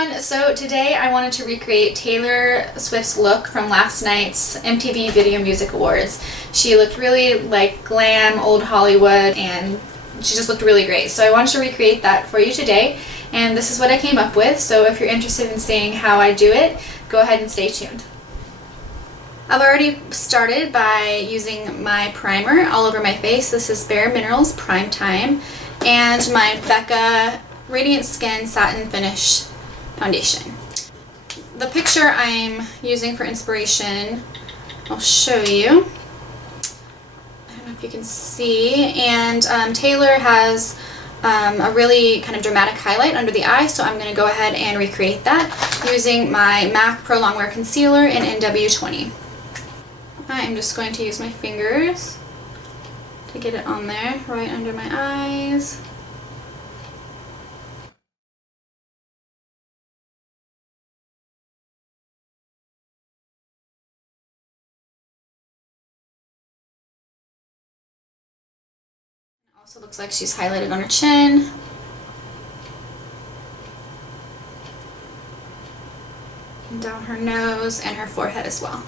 everyone, so today I wanted to recreate Taylor Swift's look from last night's MTV Video Music Awards. She looked really like glam, old Hollywood, and she just looked really great. So I wanted to recreate that for you today, and this is what I came up with. So if you're interested in seeing how I do it, go ahead and stay tuned. I've already started by using my primer all over my face. This is Bare Minerals Prime Time, and my BECCA Radiant Skin Satin Finish Foundation. The picture I'm using for inspiration, I'll show you. I don't know if you can see. And Taylor has a really kind of dramatic highlight under the eye, so I'm going to go ahead and recreate that using my MAC Pro Longwear Concealer in NW20. I'm just going to use my fingers to get it on there, right under my eyes. Also looks like she's highlighted on her chin. And down her nose and her forehead as well.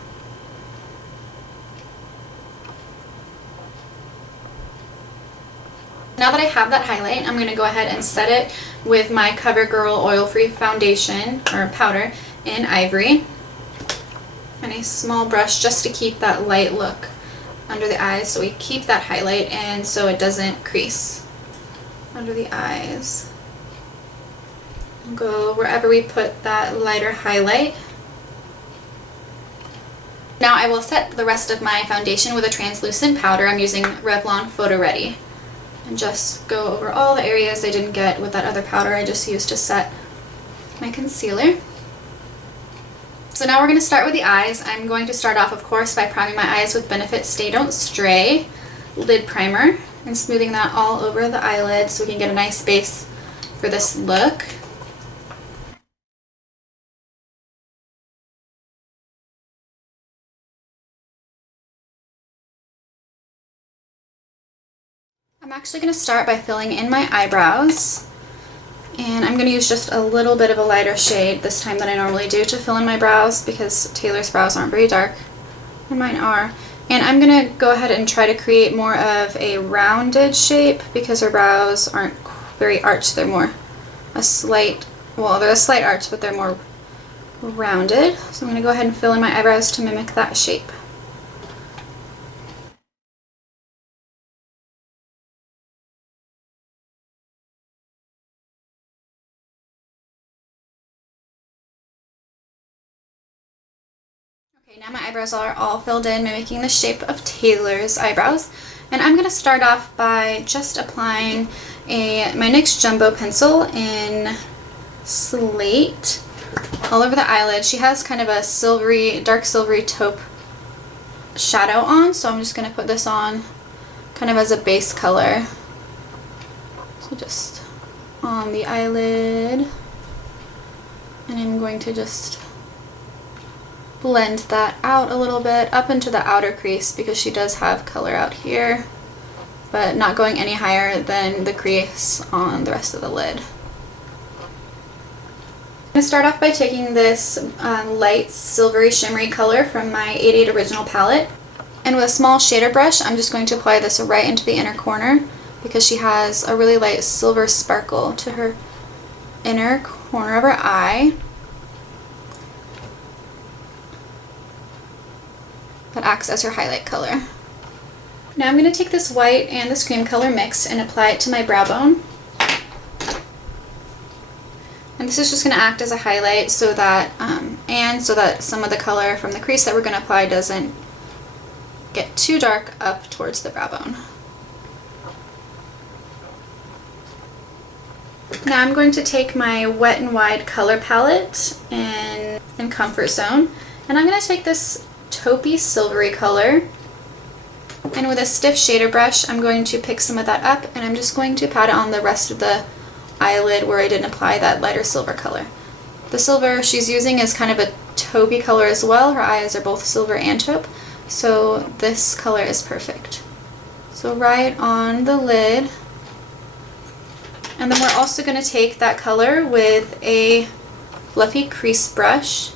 Now that I have that highlight, I'm going to go ahead and set it with my Covergirl Oil-Free Foundation, or powder, in Ivory. And a small brush just to keep that light look under the eyes, so we keep that highlight and so it doesn't crease under the eyes. We'll go wherever we put that lighter highlight. Now I will set the rest of my foundation with a translucent powder. I'm using Revlon Photoready. And just go over all the areas I didn't get with that other powder I just used to set my concealer. So now we're going to start with the eyes. I'm going to start off, of course, by priming my eyes with Benfit Stay Don't Stray lid primer and smoothing that all over the eyelid so we can get a nice base for this look. I'm actually going to start by filling in my eyebrows. And I'm going to use just a little bit of a lighter shade this time than I normally do to fill in my brows, because Taylor's brows aren't very dark and mine are. And I'm going to go ahead and try to create more of a rounded shape because her brows aren't very arched. They're more a slight, well, they're a slight arch, but they're more rounded. So I'm going to go ahead and fill in my eyebrows to mimic that shape. Okay, now my eyebrows are all filled in, mimicking the shape of Taylor's eyebrows. And I'm going to start off by just applying my NYX Jumbo pencil in Slate all over the eyelid. She has kind of a silvery, dark silvery taupe shadow on, so I'm just going to put this on kind of as a base color. So just on the eyelid, and I'm going to just blend that out a little bit up into the outer crease because she does have color out here, but not going any higher than the crease on the rest of the lid. I'm going to start off by taking this light silvery shimmery color from my 88 Original palette, and with a small shader brush I'm just going to apply this right into the inner corner because she has a really light silver sparkle to her inner corner of her eye. That acts as her highlight color. Now I'm going to take this white and this cream color mixed and apply it to my brow bone. And this is just going to act as a highlight so that, so that some of the color from the crease that we're going to apply doesn't get too dark up towards the brow bone. Now I'm going to take my Wet n Wide color palette in Comfort Zone, and I'm going to take this taupey silvery color, and with a stiff shader brush I'm going to pick some of that up and I'm just going to pat it on the rest of the eyelid where I didn't apply that lighter silver color. The silver she's using is kind of a taupey color as well. Her eyes are both silver and taupe, so this color is perfect. So right on the lid, and then we're also going to take that color with a fluffy crease brush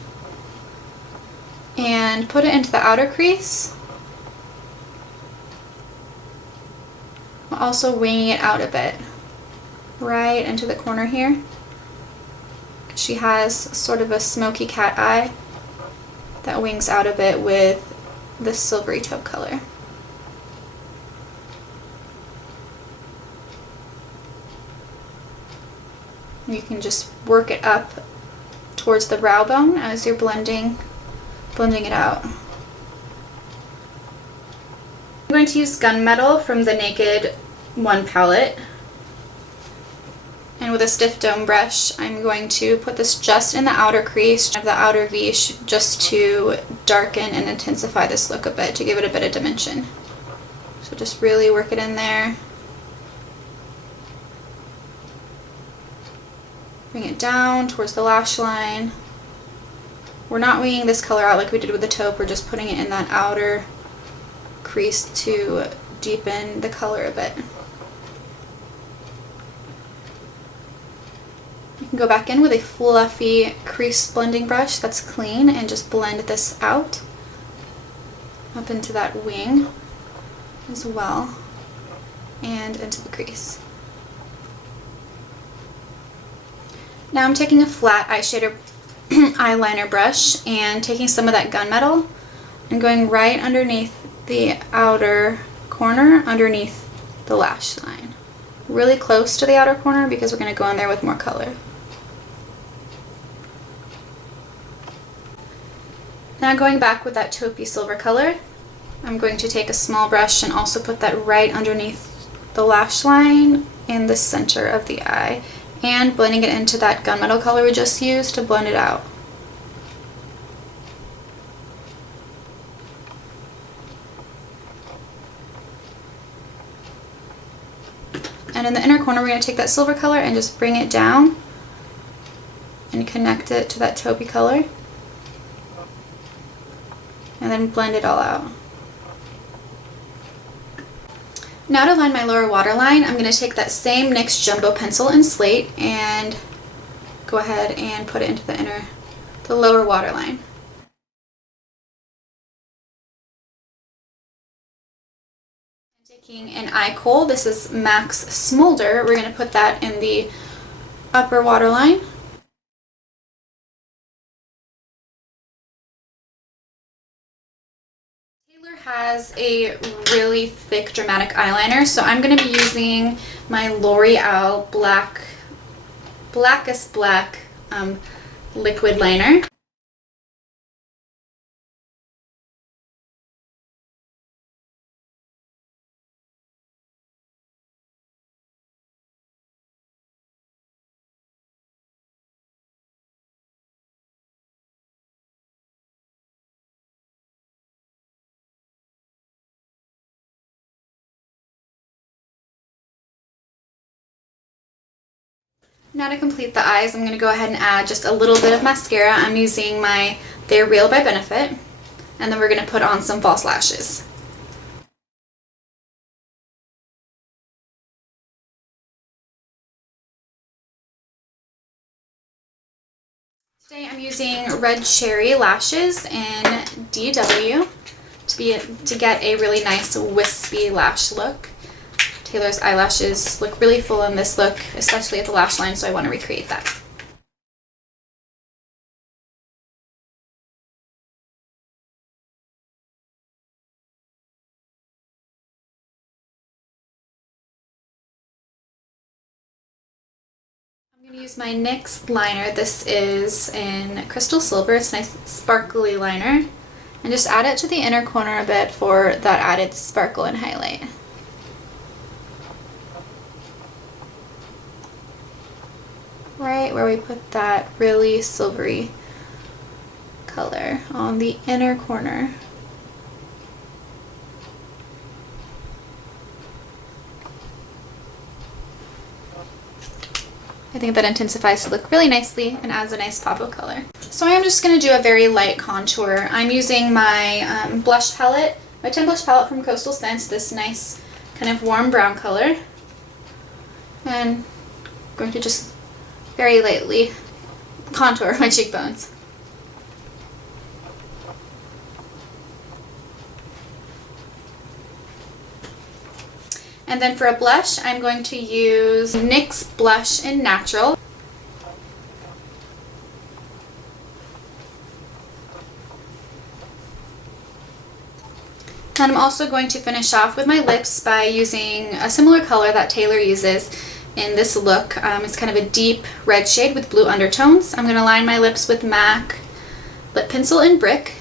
and put it into the outer crease. I'm also winging it out a bit, right into the corner here. She has sort of a smoky cat eye that wings out a bit with this silvery taupe color. You can just work it up towards the brow bone as you're blending it out. I'm going to use Gunmetal from the Naked One palette. And with a stiff dome brush, I'm going to put this just in the outer crease of the outer V just to darken and intensify this look a bit, to give it a bit of dimension. So just really work it in there. Bring it down towards the lash line. We're not winging this color out like we did with the taupe, we're just putting it in that outer crease to deepen the color a bit. You can go back in with a fluffy crease blending brush that's clean and just blend this out up into that wing as well and into the crease. Now I'm taking a flat eyeshadow eyeliner brush and taking some of that Gunmetal and going right underneath the outer corner, underneath the lash line. Really close to the outer corner because we're going to go in there with more color. Now going back with that taupey silver color, I'm going to take a small brush and also put that right underneath the lash line in the center of the eye, and blending it into that Gunmetal color we just used to blend it out. And in the inner corner, we're going to take that silver color and just bring it down and connect it to that taupey color. And then blend it all out. Now to line my lower waterline, I'm going to take that same NYX Jumbo pencil in Slate and go ahead and put it into the lower waterline. Taking an eye kohl, this is Max Smolder, we're going to put that in the upper waterline. Has a really thick dramatic eyeliner, so I'm going to be using my L'Oreal Blackest Black liquid liner. Now to complete the eyes, I'm going to go ahead and add just a little bit of mascara. I'm using my They're Real by Benefit, and then we're going to put on some false lashes. Today I'm using Red Cherry lashes in DW to get a really nice wispy lash look. Taylor's eyelashes look really full in this look, especially at the lash line, so I want to recreate that. I'm going to use my NYX liner. This is in Crystal Silver. It's a nice sparkly liner. And just add it to the inner corner a bit for that added sparkle and highlight. Right where we put that really silvery color on the inner corner. I think that intensifies the look really nicely and adds a nice pop of color. So I am just going to do a very light contour. I'm using my blush palette, my 10 blush palette from Coastal Scents, this nice kind of warm brown color. And I'm going to just very lightly contour my cheekbones. And then for a blush, I'm going to use NYX Blush in Natural. And I'm also going to finish off with my lips by using a similar color that Taylor uses in this look. It's kind of a deep red shade with blue undertones. I'm going to line my lips with MAC Lip Pencil in Brick.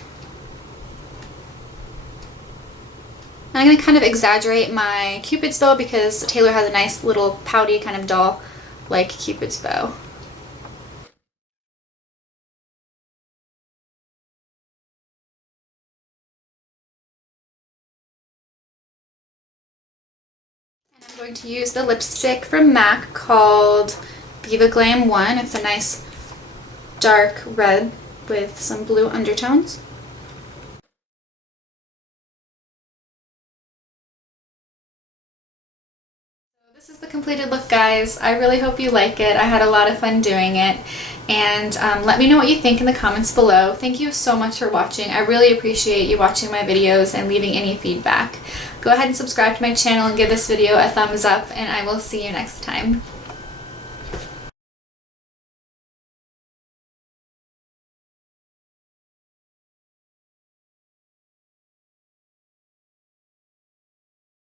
And I'm going to kind of exaggerate my Cupid's bow because Taylor has a nice little pouty kind of doll like Cupid's bow. I'm going to use the lipstick from MAC called Viva Glam 1. It's a nice dark red with some blue undertones. So this is the completed look, guys. I really hope you like it. I had a lot of fun doing it. And let me know what you think in the comments below. Thank you so much for watching. I really appreciate you watching my videos and leaving any feedback. Go ahead and subscribe to my channel and give this video a thumbs up, and I will see you next time.